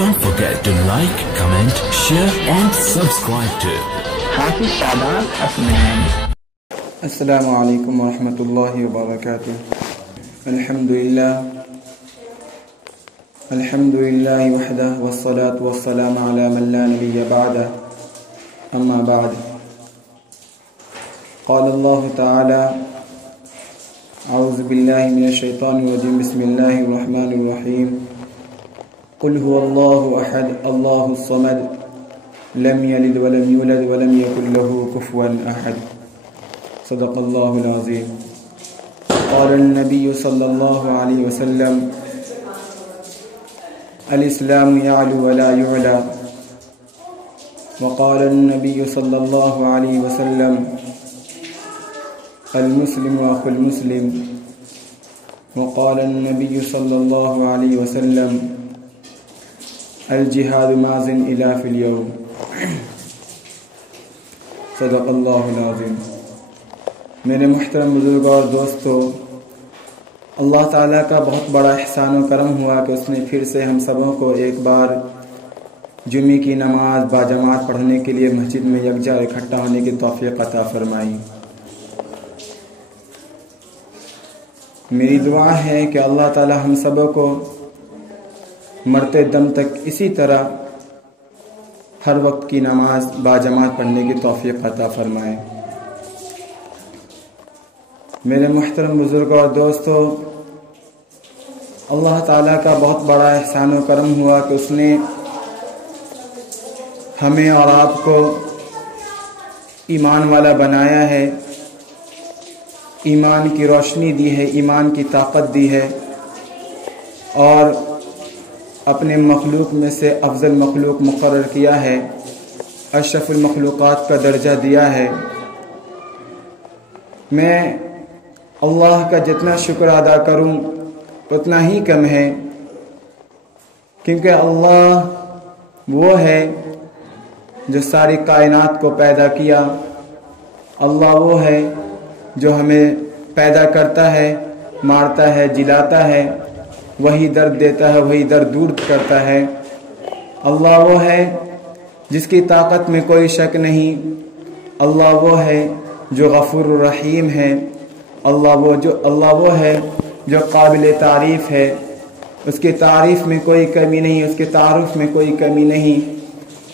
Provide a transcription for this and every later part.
Don't forget to like, comment, share and subscribe to Hafiz Shadab Hasnain. Assalamu alaikum wa rahmatullahi wa barakatuh. Alhamdulillahi wahda wassalatu wassalamu ala man la nabiyya ba'da. Amma ba'd. Qala Allah ta'ala A'udhu billahi minash shaitanir rajim. Bismillahir rahmanir rahim. قل هو الله أحد الله الصمد لم يلد ولم يولد ولم يكن له كفوا أحد. صدق الله العظيم. قال النبي صلى الله عليه وسلم الإسلام يعلو ولا يعلى. وقال النبي صلى الله عليه وسلم المسلم أخو المسلم. وقال النبي صلى الله عليه وسلم الجہاد ماضٍ إلى في اليوم. صدق اللہ العظیم. میرے محترم بزرگوں اور دوستو، اللہ تعالیٰ کا بہت بڑا احسان و کرم ہوا کہ اس نے پھر سے ہم سبوں کو ایک بار جمعے کی نماز باجماعت پڑھنے کے لیے مسجد میں یکجا اکٹھا ہونے کی توفیق عطا فرمائی. میری دعا ہے کہ اللہ تعالیٰ ہم سبوں کو مرتے دم تک اسی طرح ہر وقت کی نماز باجماعت پڑھنے کی توفیق عطا فرمائے. میرے محترم بزرگوں اور دوستو، اللہ تعالیٰ کا بہت بڑا احسان و کرم ہوا کہ اس نے ہمیں اور آپ کو ایمان والا بنایا ہے، ایمان کی روشنی دی ہے، ایمان کی طاقت دی ہے اور اپنے مخلوق میں سے افضل مخلوق مقرر کیا ہے، اشرف المخلوقات کا درجہ دیا ہے. میں اللہ کا جتنا شکر ادا کروں اتنا ہی کم ہے، کیونکہ اللہ وہ ہے جو ساری کائنات کو پیدا کیا. اللہ وہ ہے جو ہمیں پیدا کرتا ہے، مارتا ہے، جلاتا ہے، وہی درد دیتا ہے، وہی درد دور کرتا ہے. اللہ وہ ہے جس کی طاقت میں کوئی شک نہیں. اللہ وہ ہے جو غفور الرحیم ہے. اللہ وہ ہے جو قابل تعریف ہے. اس کی تعریف میں کوئی کمی نہیں، اس کے تعارف میں کوئی کمی نہیں.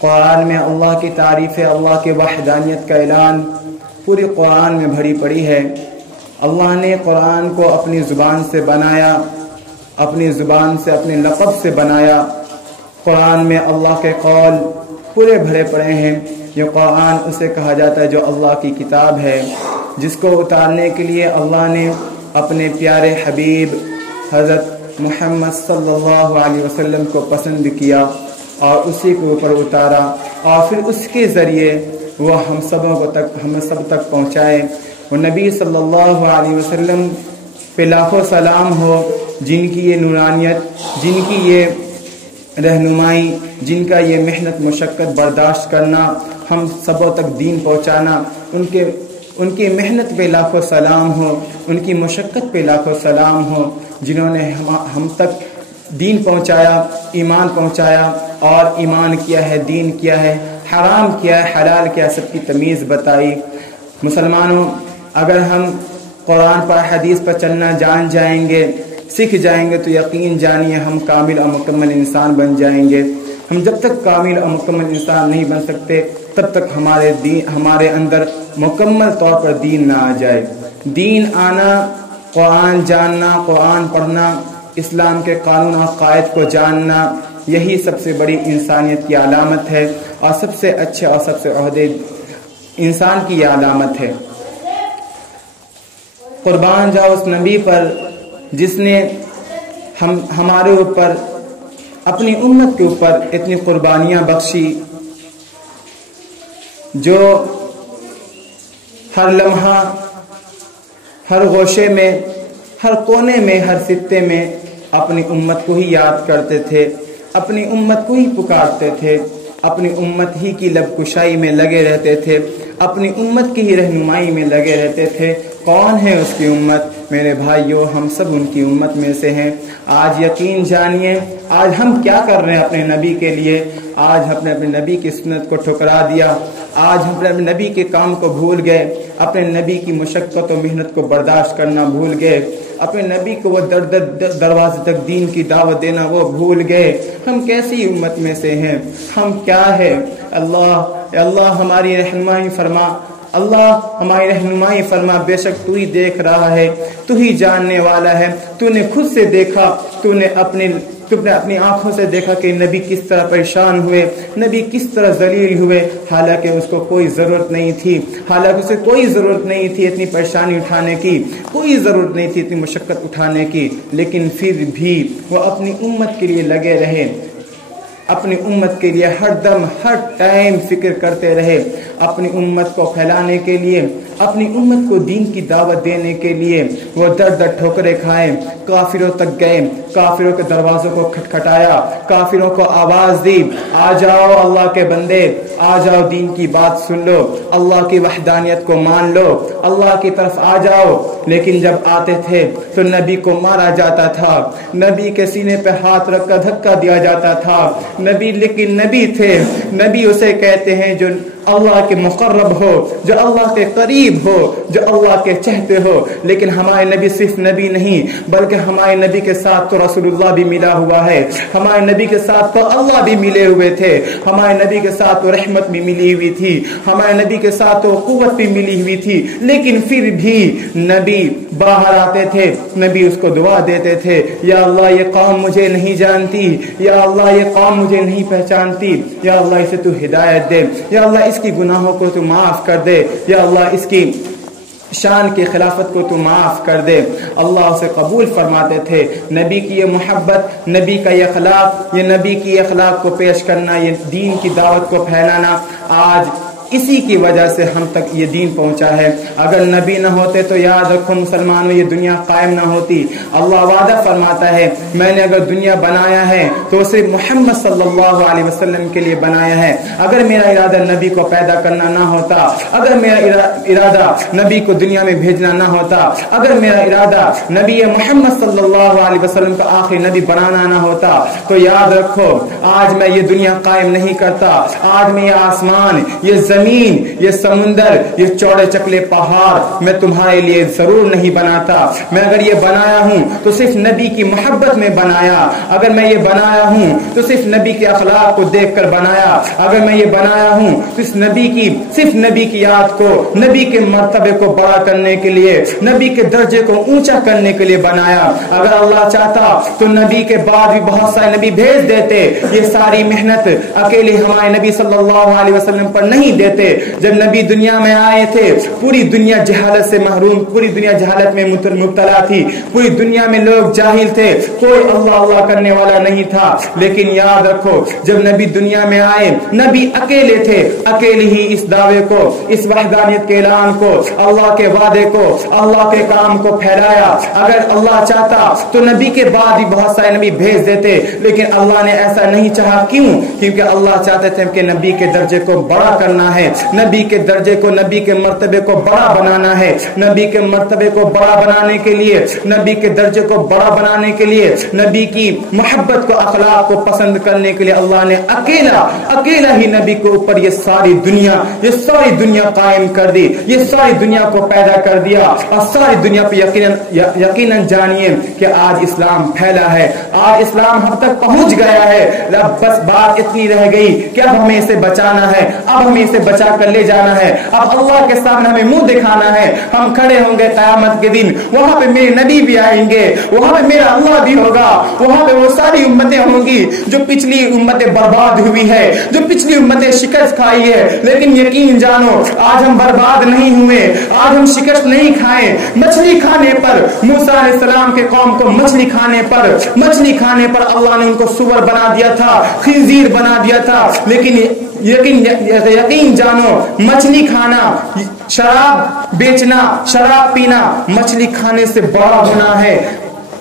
قرآن میں اللہ کی تعریف ہے، اللہ کی وحدانیت کا اعلان پوری قرآن میں بھری پڑی ہے. اللہ نے قرآن کو اپنی زبان سے بنایا، اپنی زبان سے، اپنے لقب سے بنایا. قرآن میں اللہ کے قول پورے بھرے پڑے ہیں. یہ قرآن اسے کہا جاتا ہے جو اللہ کی کتاب ہے، جس کو اتارنے کے لیے اللہ نے اپنے پیارے حبیب حضرت محمد صلی اللہ علیہ وسلم کو پسند کیا اور اسی کے اوپر اتارا اور پھر اس کے ذریعے وہ ہم سب تک پہنچائے. وہ نبی صلی اللہ علیہ وسلم پہ لاکھوں سلام ہو، جن کی یہ نورانیت، جن کی یہ رہنمائی، جن کا یہ محنت مشقت برداشت کرنا، ہم سبوں تک دین پہنچانا، ان کی محنت پہ لاکھوں سلام ہو، ان کی مشقت پہ لاکھوں سلام ہو، جنہوں نے ہم تک دین پہنچایا، ایمان پہنچایا اور ایمان کیا ہے، دین کیا ہے، حرام کیا ہے، حلال کیا، سب کی تمیز بتائی. مسلمانوں، اگر ہم قرآن پر حدیث پر چلنا جان جائیں گے، سیکھ جائیں گے تو یقین جانیے ہم کامل اور مکمل انسان بن جائیں گے. ہم جب تک کامل اور مکمل انسان نہیں بن سکتے تب تک ہمارے اندر مکمل طور پر دین نہ آ جائے. دین آنا، قرآن جاننا، قرآن پڑھنا، اسلام کے قانون اور قواعد کو جاننا، یہی سب سے بڑی انسانیت کی علامت ہے اور سب سے اچھے اور سب سے عہدے انسان کی یہ علامت ہے. قربان جاؤ اس نبی پر جس نے ہمارے اوپر، اپنی امت کے اوپر اتنی قربانیاں بخشی، جو ہر لمحہ، ہر گوشے میں، ہر کونے میں، ہر خطے میں اپنی امت کو ہی یاد کرتے تھے، اپنی امت کو ہی پکارتے تھے، اپنی امت ہی کی لب کشائی میں لگے رہتے تھے، اپنی امت کی ہی رہنمائی میں لگے رہتے تھے. کون ہے اس کی امت؟ میرے بھائیوں ہم سب ان کی امت میں سے ہیں. آج یقین جانیے آج ہم کیا کر رہے ہیں اپنے نبی کے لیے. آج ہم نے اپنے نبی کی سنت کو ٹھکرا دیا. آج ہم اپنے نبی کے کام کو بھول گئے. اپنے نبی کی مشقت و محنت کو برداشت کرنا بھول گئے. اپنے نبی کو وہ دروازے تک دین کی دعوت دینا وہ بھول گئے. ہم کیسی امت میں سے ہیں؟ ہم کیا ہے؟ اللہ ہماری رہنمائی فرما. اللہ ہماری رہنمائی فرما. بے شک تو ہی دیکھ رہا ہے, تو ہی جاننے والا ہے. تو نے خود سے دیکھا, تو نے اپنی آنکھوں سے دیکھا کہ نبی کس طرح پریشان ہوئے, نبی کس طرح ذلیل ہوئے. حالانکہ اس کو کوئی ضرورت نہیں تھی, حالانکہ اسے کوئی ضرورت نہیں تھی اتنی پریشانی اٹھانے کی, کوئی ضرورت نہیں تھی اتنی مشقت اٹھانے کی. لیکن پھر بھی وہ اپنی امت کے لیے لگے رہے, اپنی امت کے لیے ہر دم ہر ٹائم فکر کرتے رہے. اپنی امت کو پھیلانے کے لیے, اپنی امت کو دین کی دعوت دینے کے لیے وہ در در ٹھوکریں کھائے, کافروں تک گئے, کافروں کے دروازوں کو کھٹکھٹایا, کافروں کو آواز دی, آ جاؤ اللہ کے بندے, آ جاؤ دین کی بات سن لو, اللہ کی وحدانیت کو مان لو, اللہ کی طرف آ جاؤ. لیکن جب آتے تھے تو نبی کو مارا جاتا تھا, نبی کے سینے پہ ہاتھ رکھ کر دھکا دیا جاتا تھا. نبی لیکن نبی تھے, نبی اسے کہتے ہیں جو اللہ کے مقرب ہو, جو اللہ کے قریب ہو, جو اللہ کے چہتے ہو. لیکن ہمارے نبی صرف نبی نہیں بلکہ ہمارے نبی کے ساتھ تو رسول اللہ بھی ملا ہوا ہے, ہمارے نبی کے ساتھ تو اللہ بھی ملے ہوئے تھے, ہمارے نبی کے ساتھ تو رحمت بھی ملی ہوئی تھی, ہمارے نبی کے ساتھ تو قوت بھی ملی ہوئی تھی. لیکن پھر بھی نبی باہر آتے تھے, نبی اس کو دعا دیتے تھے, یا اللہ یہ قوم مجھے نہیں جانتی, یا اللہ یہ قوم مجھے نہیں پہچانتی, یا اللہ اسے تو ہدایت دے, یا اللہ اس کی گناہوں کو تو معاف کر دے, یا اللہ اس کی شان کی خلافت کو تو معاف کر دے. اللہ اسے قبول فرماتے تھے. نبی کی یہ محبت, نبی کا یہ اخلاق, یہ نبی کی اخلاق کو پیش کرنا, یہ دین کی دعوت کو پھیلانا, آج اسی کی وجہ سے ہم تک یہ دین پہنچا ہے. اگر نبی نہ ہوتے تو یاد رکھو مسلمانوں یہ دنیا قائم نہ ہوتی. اللہ وعدہ فرماتا ہے میں نے اگر دنیا بنایا ہے تو صرف محمد صلی اللہ علیہ وسلم کے لیے بنایا ہے. اگر میرا ارادہ نبی کو پیدا کرنا نہ ہوتا, اگر میرا ارادہ نبی کو دنیا میں بھیجنا نہ ہوتا, اگر میرا ارادہ نبی محمد صلی اللہ علیہ وسلم کا آخری نبی بنانا نہ ہوتا, تو یاد رکھو آج میں یہ دنیا قائم نہیں کرتا. آج میں یہ آسمان, یہ زمین, یہ سمندر, یہ چوڑے چکلے پہاڑ میں تمہارے لیے ضرور نہیں بناتا. میں اگر یہ بنایا ہوں تو صرف نبی کی محبت میں بنایا, اگر میں یہ بنایا ہوں تو صرف نبی کے اخلاق کو دیکھ کر بنایا, اگر میں یہ بنایا ہوں تو صرف نبی کی یاد کو, نبی کے مرتبے کو بڑا کرنے کے لیے, نبی کے درجے کو اونچا کرنے کے لیے بنایا. اگر اللہ چاہتا تو نبی کے بعد بھی بہت سارے نبی بھیج دیتے. یہ ساری محنت اکیلے ہمارے نبی صلی اللہ علیہ وسلم پر نہیں دیتے. جب نبی دنیا میں آئے تھے پوری دنیا جہالت سے محروم, پوری دنیا جہالت میں مبتلا تھی, پوری دنیا میں لوگ جاہل تھے, کوئی اللہ کرنے والا نہیں تھا. لیکن یاد رکھو جب نبی دنیا میں آئے نبی اکیلے تھے, اکیلے ہی اس دعوے کو, اس وحدانیت کے اعلان کو, اللہ کے وعدے کو, اللہ کے کام کو پھیلایا. اگر اللہ چاہتا تو نبی کے بعد بھی بہت سارے نبی بھیج دیتے, لیکن اللہ نے ایسا نہیں چاہا. کیوں؟ کیونکہ اللہ چاہتے تھے کہ نبی کے درجے کو بڑا کرنا ہے, نبی کے درجے کو, نبی کے مرتبے کو بڑا بنانا ہے. نبی کے مرتبے کو بڑا بنانے کے لیے, نبی کے درجے کو بڑا بنانے کے لیے, نبی کی محبت کو, اخلاق کو پسند کرنے کے لیے اللہ نے اکیلا ہی نبی کے اوپر یہ ساری دنیا قائم کر دی, یہ ساری دنیا کو پیدا کر دیا. اور ساری دنیا پہ یقیناً جانیے کہ آج اسلام پھیلا ہے, آج اسلام ہم تک پہنچ گیا ہے. بس بات اتنی رہ گئی کہ اب ہمیں اسے بچانا ہے, اب ہمیں اسے بچا کر لے جانا ہے. اب اللہ کے سامنے ہمیں منہ دکھانا ہے. ہم کھڑے ہوں گے قیامت کے دن, وہاں پہ میرے نبی بھی آئیں گے, وہاں پہ میرا اللہ بھی ہوگا, وہاں پہ وہ ساری امتیں ہوں گی جو پچھلی امتیں برباد ہوئی ہے, جو پچھلی امتیں شکست کھائی ہے. لیکن یقین جانو آج ہم برباد نہیں ہوئے, آج ہم شکست نہیں کھائے. مچھلی کھانے پر موسیٰ علیہ السلام کے قوم کو مچھلی کھانے پر اللہ نے ان کو سور بنا دیا تھا, خنزیر بنا دیا تھا. لیکن یقین جانو مچھلی کھانا, شراب بیچنا, شراب پینا مچھلی کھانے سے بڑا گناہ ہے.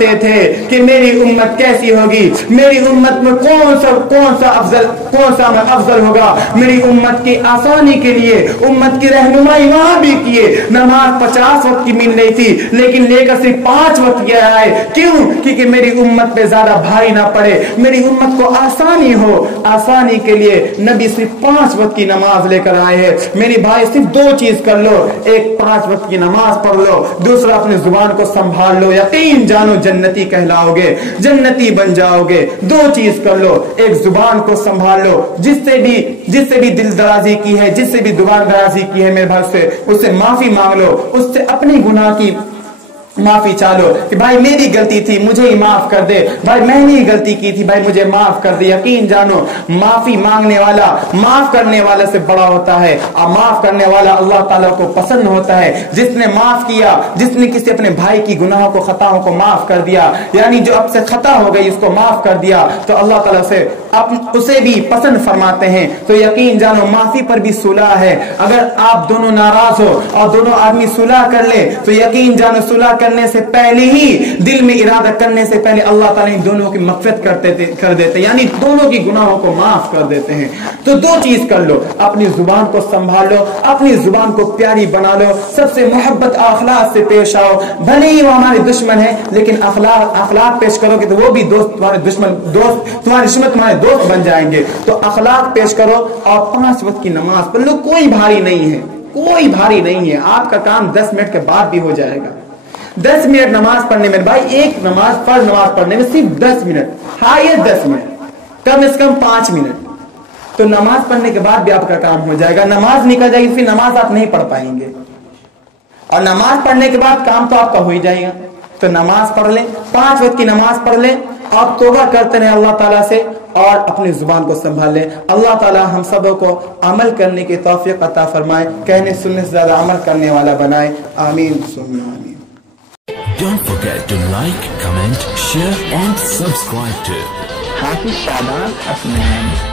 جانتے تھے کہ میری امت کیسی ہوگی, میری امت میں کون سا افضل ہوگا. میری امت کی آسانی کے لیے امت کی رہنمائی وہاں بھی کیے. نماز 50 وقت کی مل رہی تھی لیکن لے کر صرف 5 وقت کیا آئے. کیوں؟ کیونکہ میری امت پہ زیادہ بھاری نہ پڑے, میری امت کو آسانی ہو. آسانی کے لیے نبی صرف 5 وقت کی نماز لے کر آئے ہیں. میری بھائی صرف 2 چیز کر لو, ایک 5 وقت کی نماز پڑھ لو, دوسرا اپنی زبان کو سنبھال لو, یقین جانو جنتی کہلاؤ گے, جنتی بن جاؤ گے. 2 چیز کر لو, ایک زبان کو سنبھال لو, جس سے بھی دل درازی کی ہے, جس سے بھی زبان درازی کی ہے میرے بھائی اس سے معافی مانگ لو, اس سے اپنی گناہ کی معافی چالو کہ بھائی میری غلطی تھی مجھے ہی معاف کر دے, بھائی میں نے غلطی کی تھی بھائی مجھے معاف کر دے. یقین جانو معافی مانگنے والا معاف کرنے والے سے بڑا ہوتا ہے, اور معاف کرنے والا اللہ تعالیٰ کو پسند ہوتا ہے. جس نے معاف کیا, جس نے کسی اپنے بھائی کی گناہوں کو خطاؤں کو معاف کر دیا, یعنی جو اب سے خطا ہو گئی اس کو معاف کر دیا, تو اللہ تعالیٰ سے اسے بھی پسند فرماتے ہیں. تو یقین جانو معافی پر بھی صلح ہے. اگر آپ دونوں ناراض ہو اور دونوں آدمی صلح کر لے تو یقین جانو صلح کرنے سے پہلے ہی دل میں ارادہ کرنے سے پہلے اللہ تعالیٰ ان دونوں کی مغفرت کر دیتے, یعنی دونوں کی گناہوں کو معاف کر دیتے ہیں. تو 2 چیز کر لو, اپنی زبان کو سنبھال لو, اپنی زبان کو پیاری بنا لو, سب سے محبت اخلاق سے پیش آؤ. بھلے ہی وہ ہمارے دشمن ہیں لیکن اخلاق پیش کرو گے تو وہ بھی دوست تمہارے دشمن تمہارے دوست بن جائیں گے. تو اخلاق پیش کرو اور 5 وقت کی نماز پڑھ لو. کوئی بھاری نہیں ہے, کوئی بھاری نہیں ہے. آپ کا کام 10 منٹ کے بعد بھی ہو جائے گا. 10 منٹ نماز پڑھنے میں بھائی, ایک فرض نماز پڑھنے میں صرف 10 منٹ, ہائیسٹ 10 منٹ, کم از کم 5 منٹ. تو نماز پڑھنے کے بعد بھی آپ کا کام ہو جائے گا. نماز نکل جائے گی پھر نماز آپ نہیں پڑھ پائیں گے, اور نماز پڑھنے کے بعد کام تو آپ کا ہو ہی جائے گا. تو نماز پڑھ لیں, 5 وقت کی نماز پڑھ لیں, آپ توبہ کرتے رہیں اللہ تعالیٰ سے اور اپنی زبان کو سنبھال لیں. اللہ تعالیٰ ہم سب کو عمل کرنے کی توفیق عطا فرمائے, کہنے سننے سے زیادہ عمل کرنے والا بنائے. آمین ثم آمین. Don't forget to like, comment, share and subscribe to Hafiz Shadab Hasnain.